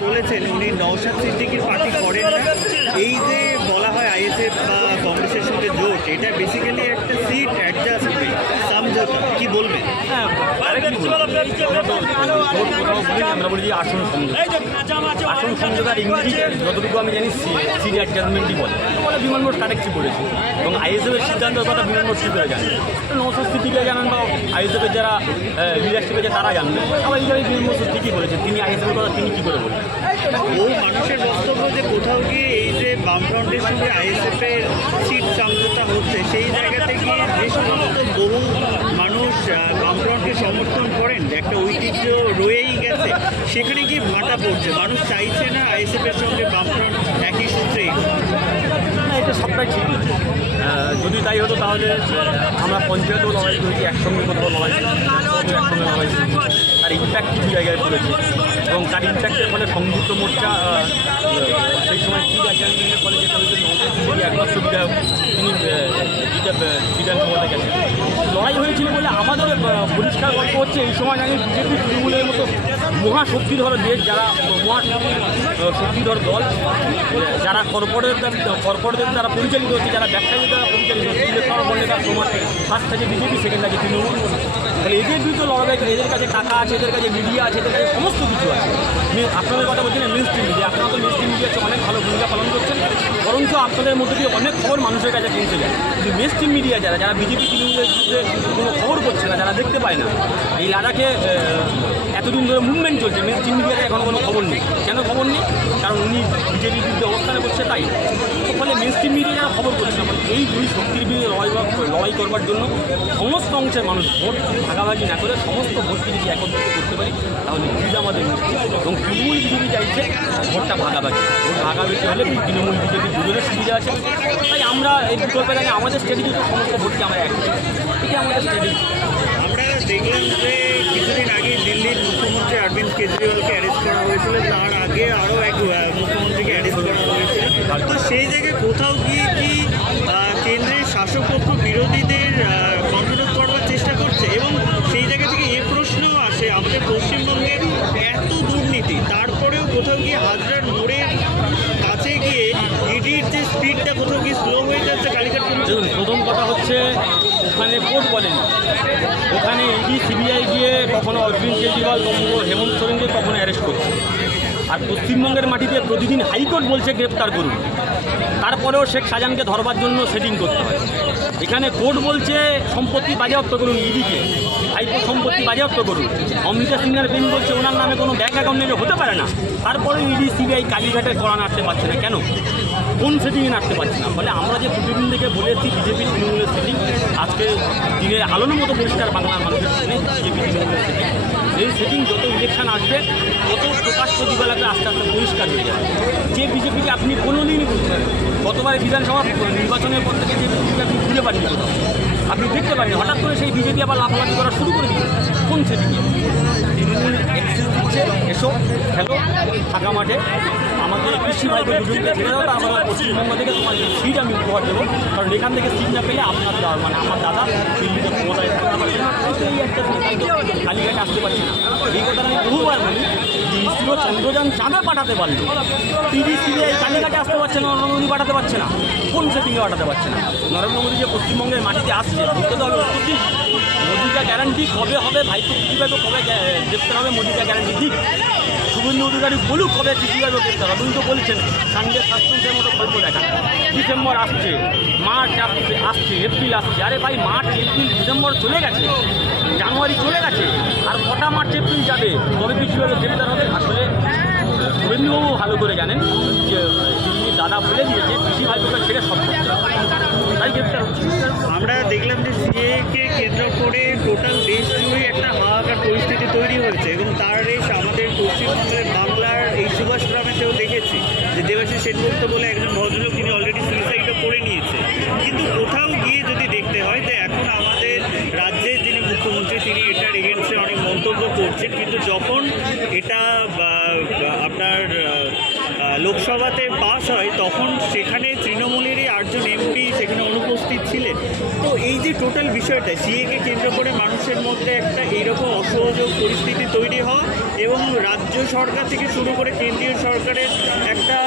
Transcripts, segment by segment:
বলেছেন উনি নওশাদ সিদ্দিকির পার্টি করেন না। এই যে বলা হয় আইএসএফ বা কংগ্রেসের সঙ্গে জোট এটা বেসিক্যালি একটা সিট অ্যাডজাস্টমেন্ট সমঝোতা কি বলবেন? হ্যাঁ। আমরা বলি যে আসন সমঝোতা আসন সমঝোতার ইংরেজি যতটুকু আমি জানি সিট অ্যাডজাস্টমেন্টই বলে। বলে বিমান বোর্ড কারেক্টই বলেছে। এবং আইএসএফের সিদ্ধান্তের কথা বিমান বোর্ড কী জানে। নৌসা স্থিতিকে জানেন বা আইএসএফের যারা লিডারশিপে যে তারা জানবে। সবাই হিসাবে বিমান বোর্ড ঠিকই বলেছে তিনি আইএসএফের কথা তিনি কী করে বলবেন? ও মানুষের বক্তব্য যে কোথাও গিয়ে এই যে বামফ্রন্টের সঙ্গে আইএসএফ এর সিট সমঝোতা হচ্ছে, সেই জায়গাতে গিয়ে যে সমস্ত বহু মানুষ বামফ্রন্টকে সমর্থন করেন, একটা ঐতিহ্য রয়েই গেছে, সেখানে গিয়ে ভাটা পড়ছে। মানুষ চাইছে না আইএসএফ এর সঙ্গে বামফ্রন্ট একই সূত্রে এটা সবটাই ঠিক। যদি তাই হতো তাহলে আমরা পঞ্চায়েতও লড়াই করেছি, একসঙ্গে কোথাও লড়াই একসঙ্গে লড়াই তার ইম্প্যাক্ট কিছু জায়গায় পড়েছে। এবং তার ইম্প্যাক্টের ফলে সংযুক্ত মোর্চা সেই সময় কী অ্যাডজাস্টমেন্টের ফলে একমাত্র বিধায়ক তিনি বিধান যেটা গেছেন? লড়াই হয়েছিল বলে আমাদের পরিষ্কার গল্প হচ্ছে, এই সময় আমি বিজেপি তৃণমূলের মতো মহাশক্তিধর দেশ যারা মহা আহ, শক্তিধর দল যারা কর্পোরেট কর্পোরেটদের দ্বারা পরিচালিত হচ্ছে যারা ব্যবসায়ীদের দ্বারা পরিচালিত হচ্ছে তার সমান ফার্স্ট থাকে বিজেপি সেকেন্ড থাকে তৃণমূল। তাহলে এদের বিরুদ্ধে লড়াই এদের কাছে টাকা আছে এদের কাছে মিডিয়া আছে এদের কাছে সমস্ত কিছু আছে। আপনাদের কথা বলছেন মেন স্ট্রিম মিডিয়া আপনারা তো মেন স্ট্রিম মিডিয়াতে অনেক ভালো ভূমিকা পালন করছেন বরঞ্চ আপনাদের মধ্যে দিয়ে অনেক খবর মানুষের কাছে পৌঁছে যায়। কিন্তু মেন স্ট্রিম মিডিয়া যারা যারা বিজেপি তৃণমূলের বিরুদ্ধে কোনো খবর করছে না যারা দেখতে পায় না এই লাদাখে এতদিন ধরে মুভমেন্ট চলছে মেন স্ট্রিম মিডিয়াতে এখনও কোনো খবর নেই। কেন খবর নেই? কারণ উনি বিজেপির বিরুদ্ধে অবস্থানে করছে তাই। ফলে মেন স্ট্রিম মিডিয়া যারা খবর করছে না মানে এই দুই শক্তির বিরুদ্ধে লড়াই লড়াই করবার জন্য সমস্ত অংশের মানুষ ভোট ভাগাভাগি না করে সমস্ত ভোটকে যদি একত্রিত করতে পারি, তাহলে জিত আমাদের এবং তৃণমূল বিজেপি চাইছে ভোটটা ভাগাভাগি। ভোট ভাগাভাগি হলে তৃণমূল বিজেপি দুজনের সুবিধা আছে। তাই আমরা এই বিকল্পে দাঁড়িয়ে আমাদের স্ট্র্যাটেজি সমস্ত ভোটকে আমরা এক এটি আমাদের স্ট্র্যাটেজি দেখলাম যে কিছুদিন আগে দিল্লির মুখ্যমন্ত্রী অরবিন্দ কেজরিওয়ালকে অ্যারেস্ট করা হয়েছিল। তার আগে আরও এক মুখ্যমন্ত্রীকে অ্যারেস্ট করা হয়েছিল। তো সেই জায়গায় কোথাও গিয়ে কি ওখানে কোর্ট বলেন। ওখানে ইডি সিবিআই গিয়ে কখনো অরবিন্দ কেজরিওয়াল কখনো হেমন্ত সোরেনকে কখনো অ্যারেস্ট করছে। আর পশ্চিমবঙ্গের মাটিতে প্রতিদিন হাইকোর্ট বলছে গ্রেপ্তার করুন। তারপরেও শেখ শাহজাহানকে ধরবার জন্য সেটিং করতে হয়। এখানে কোর্ট বলছে, সম্পত্তি বাজেয়াপ্ত করুন ইডিকে হাইকোর্ট সম্পত্তি বাজেয়াপ্ত করুন। অমৃতা সিংহের বেঞ্চ বলছে, ওনার নামে কোনো ব্যাঙ্ক অ্যাকাউন্ট নেই হতে পারে না। তারপরে ইডি সিবিআই কালীঘাটে করা নাড়তে পারছে না। কেন? কোন সেটিংয়ে নাড়তে পারছি না। ফলে আমরা যে প্রতিদিন থেকে বলে এসেছি বিজেপি তৃণমূলের সেটিং আজকে দিনের আলোর মতো পরিষ্কার বাংলার মানুষের সামনে বিজেপি তৃণমূলের সেটিং এই সেটিং যত ইলেকশন আসবে, তত প্রকাশ্য দিবালাকে আস্তে আস্তে পরিষ্কার হয়ে যাবে। যে বিজেপিকে আপনি কোনো দিনই কোনোদিনই গতবারে বিধানসভা নির্বাচনের পর থেকে যে বিজেপি আপনি খুঁজে পাননি কোথাও। আপনি দেখতে পাননি হঠাৎ করে সেই বিজেপি আবার লাফালাফি করা শুরু করে দিয়েছে। কোন সেটিংয়ে তৃণমূল এসো, খেলো ফাঁকা মাঠে। কৃষি দাও তারপর পশ্চিমবঙ্গ থেকে তোমার সিট আমি উপহার দেবো কারণ এখান থেকে সিট না পেলে আপনার মানে আমার দাদা দিল্লিতে ক্ষমতায় আসতে পারছে না এই কথাটা আমি বহুবার বলি ইসরো চন্দ্রযান চাঁদে পাঠাতে পারল টিভি কালীঘাটে আসতে পারছে না। নরেন্দ্র মোদী পাঠাতে পারছে না কোন সেটিংয়ে পাঠাতে পারছে না নরেন্দ্র মোদী যে পশ্চিমবঙ্গের মাটিতে আসছে বলতে তো গ্যারান্টি কবে হবে ভাইপো কৃষিভাবে কবে গ্রেপ্তার হবে মোদিটা গ্যারান্টি দিক শুভেন্দু অধিকারী বলুক কবে কৃষিভাবে গ্রেপ্তার হবে উনি তো বলছেন সানডে সাসপেন্সের মতো গল্প দেখা ডিসেম্বর আসছে, মার্চ আসছে আসছে, এপ্রিল আসছে। আরে ভাই, মার্চ, এপ্রিল, ডিসেম্বর চলে গেছে, জানুয়ারি চলে গেছে, আর কটা মার্চ, এপ্রিল যাবে, কবে কৃষিভাবে গ্রেপ্তার হবে, আসলে শুভেন্দুবাবু ভালো করে জানেন যে দিল্লির দাদা বলে দিয়েছে কৃষি ভাইপোকে ছেড়ে সব করতে তাই গ্রেপ্তার হচ্ছে। আমরা দেখলাম যে সিএ কে কেন্দ্র করে টোটাল দেশ জুড়ে একটা হাহাকার পরিস্থিতি তৈরি হয়েছে এবং তার রেশ আমাদের পশ্চিমবঙ্গের বাংলার এই সুভাষগ্রামেতেও দেখেছি যে দেবাশিস সেনগুপ্ত বলে একজন ভদ্রলোক, তিনি অলরেডি সুইসাইডও করে নিয়েছে। কিন্তু কোথাও গিয়ে যদি দেখতে হয় যে এখন আমাদের রাজ্যের যিনি মুখ্যমন্ত্রী, তিনি এটার এগেনস্টে অনেক মন্তব্য করছেন। কিন্তু যখন এটা আপনার লোকসভাতে পাস হয়, তখন সেখানে আটজন একজন এমপি সেখানে অনুপস্থিত ছিলেন। তো এই যে টোটাল বিষয়টা, সিএকে কেন্দ্র করে মানুষের মধ্যে একটা এইরকম অসহযোগ পরিস্থিতি তৈরি হওয়া এবং রাজ্য সরকার থেকে শুরু করে কেন্দ্রীয় সরকারের একটা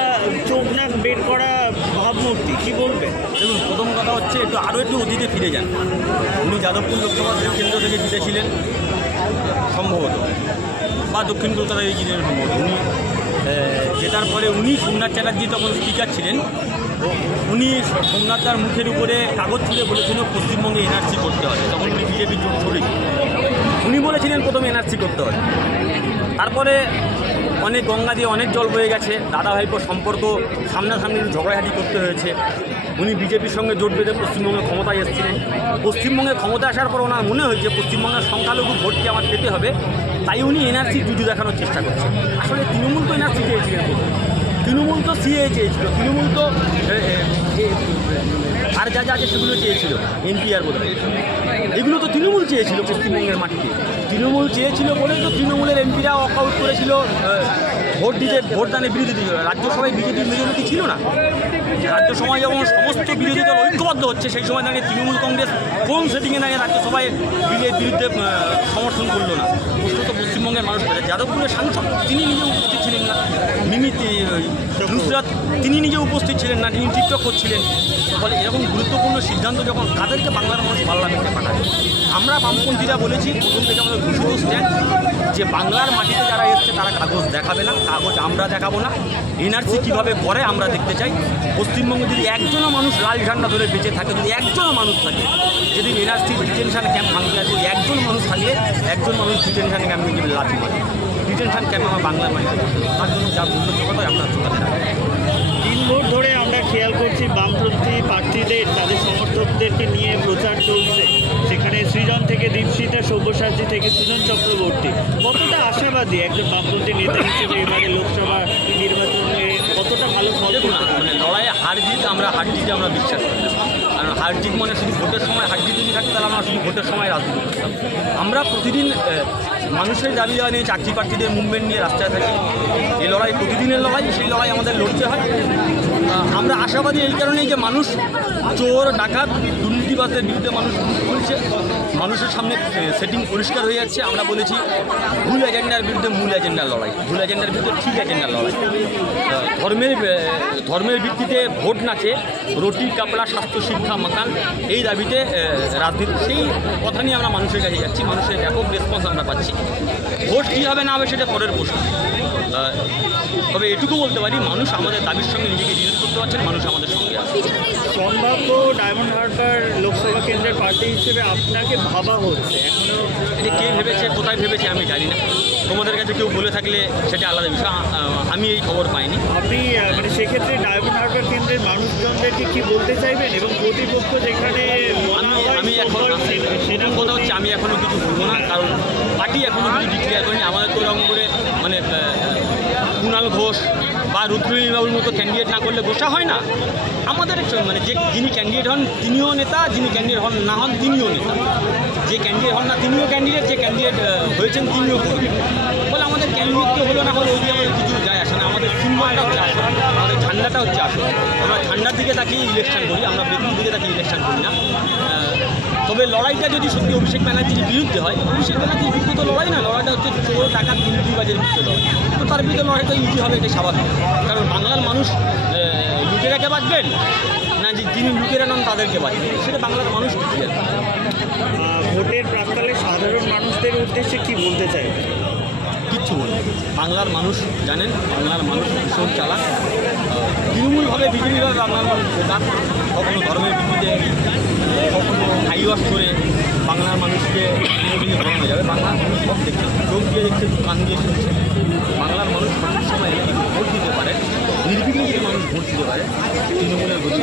চোখ নাক বের করা ভাবমূর্তি, কি বলবেন? দেখুন, প্রথম কথা হচ্ছে একটু আরও একটু অতীতে ফিরে যান। উনি যাদবপুর লোকসভা কেন্দ্র থেকে জিতেছিলেন, সম্ভবত। বা দক্ষিণ কলকাতায় এই জিনিসের সম্ভবত। উনি জেতার পরে উনি সোমনাথ চ্যাটার্জি তখন স্পিকার ছিলেন। উনি সোমনাথ তার মুখের উপরে কাগজ তুলে বলেছিল, পশ্চিমবঙ্গে এনআরসি করতে হবে। তখন উনি বিজেপির জোট ছড়িয়ে উনি বলেছিলেন, প্রথমে এনআরসি করতে হবে। তারপরে অনেক গঙ্গা দিয়ে অনেক জল বয়ে গেছে। দাদা ভাইপোর সম্পর্ক, সামনাসামনি ঝগড়াঝাটি করতে হয়েছে। উনি বিজেপির সঙ্গে জোট বেঁধে পশ্চিমবঙ্গে ক্ষমতায় এসেছিলেন। পশ্চিমবঙ্গে ক্ষমতা আসার পর ওনার মনে হয়েছে, পশ্চিমবঙ্গের সংখ্যালঘু ভোটকে আমার পেতে হবে। তাই উনি এনআরসি জুজু দেখানোর চেষ্টা করছেন আসলে তৃণমূল তো এনআরসি চেয়েছিলেন। তৃণমূল তো সিএ চেয়েছিল, তৃণমূল তো আর যা যা আছে সেগুলো চেয়েছিল, এনপিআর বোধ এগুলো তো তৃণমূল চেয়েছিল পশ্চিমবঙ্গের মাটিতে। তৃণমূল চেয়েছিল বলেই তো তৃণমূলের এমপিরা ওয়াক আউট করেছিল ভোট দিতে, ভোটদানের বিরোধী দিল, রাজ্যসভায় বিজেপির মেজরিটি ছিল না। রাজ্যসভায় যখন সমস্ত বিরোধী দল ঐক্যবদ্ধ হচ্ছে, সেই সময় দাঁড়িয়ে তৃণমূল কংগ্রেস কোন সেটিংয়ে দাঁড়িয়ে রাজ্যসভায় বিজেপির বিরুদ্ধে সমর্থন করল না। প্রশ্ন তো পশ্চিমবঙ্গের মানুষ যাদবপুরের সাংসদ তিনি নিজে উপস্থিত ছিলেন না। মিমি নুসরাত, তিনি নিজে উপস্থিত ছিলেন না। তিনি টিকটক করছিলেন। ফলে এরকম গুরুত্বপূর্ণ সিদ্ধান্ত যখন কাদেরকে বাংলার মানুষ পার্লামেন্টে পাঠাবে? আমরা বামপন্থীরা বলেছি, প্রথম থেকে আমাদের ঘোষিত যে বাংলার মাটিতে যারা এসছে, তারা কাগজ দেখাবে না, কাগজ আমরা দেখাবো না। এনআরসি কীভাবে করে, আমরা দেখতে চাই। পশ্চিমবঙ্গে যদি একজনও মানুষ লাল ঝান্ডা ধরে বেঁচে থাকে, যদি একজনও মানুষ থাকে যদি এনআরসি ডিটেনশন ক্যাম্প ভাঙতে যদি একজন মানুষ থাকে একজন মানুষ ডিটেনশন ক্যাম্পে লাঠি ডিটেনশন কেন আমার বাংলার মাটিতে তার জন্য যা মূল্য কথা আপনার চোখাতে তিন ভোট ধরে আমরা খেয়াল করছি বামপন্থী প্রার্থীদের তাদের সমর্থকদেরকে নিয়ে প্রচার চলছে। সেখানে সৃজন থেকে দীপশিতা সব্যসাচী থেকে সুজন চক্রবর্তী। কতটা আশাবাদী একজন বামপন্থী নেতা হিসেবে এবারে লোকসভা নির্বাচনে কতটা ভালো ফল? মানে লড়াইয়ে হার জিত আমরা হার জিতে আমরা বিশ্বাস করি কারণ হার জিত মানে শুধু ভোটের সময় হার জিত যদি থাকতো তাহলে আমরা শুধু ভোটের সময় রাজনীতি করতাম। আমরা প্রতিদিন মানুষের দাবি দেওয়া নিয়ে চাকরি প্রার্থীদের মুভমেন্ট নিয়ে রাস্তায় থাকে। এই লড়াই, প্রতিদিনের লড়াই, সেই লড়াই আমাদের লড়তে হয়। আমরা আশাবাদী এই কারণেই যে মানুষ চোর, ডাকাত দুর্নীতিবাদের বিরুদ্ধে মানুষ বলছে মানুষের সামনে সেটিং পরিষ্কার হয়ে যাচ্ছে। আমরা বলেছি, ভুল এজেন্ডার বিরুদ্ধে মূল এজেন্ডার লড়াই। ভুল এজেন্ডার বিরুদ্ধে ঠিক এজেন্ডার লড়াই। ধর্মের ধর্মের ভিত্তিতে ভোট নাচে, রুটি, কাপড়া, স্বাস্থ্য, শিক্ষা মাকান এই দাবিতে রাজনীতি, সেই কথা নিয়ে আমরা মানুষের কাছে যাচ্ছি, মানুষের ব্যাপক রেসপন্স আমরা পাচ্ছি। ভোট কী হবে না হবে সেটা পরের প্রশ্ন। তবে এটুকু বলতে পারি মানুষ আমাদের দাবির সঙ্গে নিজেকে রিলেট করতে পারছেন মানুষ আমাদের সঙ্গে আছে। সম্ভাব্য ডায়মন্ড হারবার লোকসভা কেন্দ্রের প্রার্থী হিসেবে আপনাকে ভাবা হচ্ছে। এখনও এটা কে ভেবেছে কোথায় ভেবেছে আমি জানি না। তোমাদের কাছে কেউ বলে থাকলে সেটা আলাদা বিষয়। আমি এই খবর পাইনি। আপনি মানে সেক্ষেত্রে ডায়মন্ড হারবার কেন্দ্রের মানুষজনদেরকে কি বলতে চাইবেন এবং প্রতিপক্ষ যেখানে আমি এখন সেটা কথা হচ্ছে আমি এখনও কিছু বলব না কারণ পার্টি এখনও কিছু ডিক্লেয়ার করেনি। আমাদের তো এরকম করে মানে কুণাল ঘোষ বা রুদ্রনীবাবুর মতো ক্যান্ডিডেট না করলে ঘোষা হয় না? আমাদের মানে যে যিনি ক্যান্ডিডেট হন, তিনিও নেতা, যিনি ক্যান্ডিডেট হন, না হন, তিনিও নেতা। যে ক্যান্ডিডেট হন না, তিনিও ক্যান্ডিডেট যে ক্যান্ডিডেট হয়েছেন, তিনিও করবেন বলে আমাদের ক্যান্ডিডেট হলো না হলো, ওই আমাদের কিছু যায় আসে না। আমাদের সিম্বলটা হচ্ছে আসল আমাদের ঝান্ডাটা হচ্ছে আসল আমরা ঠান্ডার দিকে তাকিয়ে ইলেকশন করি, আমরা ব্যক্তির দিকে তাকিয়ে ইলেকশন করি না। তবে লড়াইটা যদি সত্যি অভিষেক ব্যানার্জির বিরুদ্ধে হয় অভিষেক ব্যানার্জির বিরুদ্ধে তো লড়াই না লড়াইটা হচ্ছে চোর টাকা দুর্নীতিবাজের বিরুদ্ধে লড়াই। তো তার বিরুদ্ধে লড়াইটা ইজি হবে এটা স্বাভাবিক। কারণ বাংলার মানুষ লুকেরাকে বাঁচবেন? না যে যিনি লুকেরা নন তাদেরকে বাঁচবেন? সেটা বাংলার মানুষ যাবে ভোটের প্রাককালে সাধারণ মানুষদের উদ্দেশ্যে কি বলতে চাই কিচ্ছু বলব বাংলার মানুষ জানেন বাংলার মানুষ ভীষণ চালাক। তৃণমূলভাবে বিজেপিভাবে বাংলার মানুষ বোকা কখনো ধর্মের ভিত্তিতে কখনো আইওয়াস করে বাংলার মানুষকে কোনোদিনই বানানো যাবে বাংলার মানুষ দেখছে চোখ দিয়ে দেখছে কান দিয়ে শুনছে বাংলার মানুষ সবসময় ভোট দিতে পারে, নির্বিঘ্নে মানুষ ভোট দিতে পারে, তৃণমূলের গতি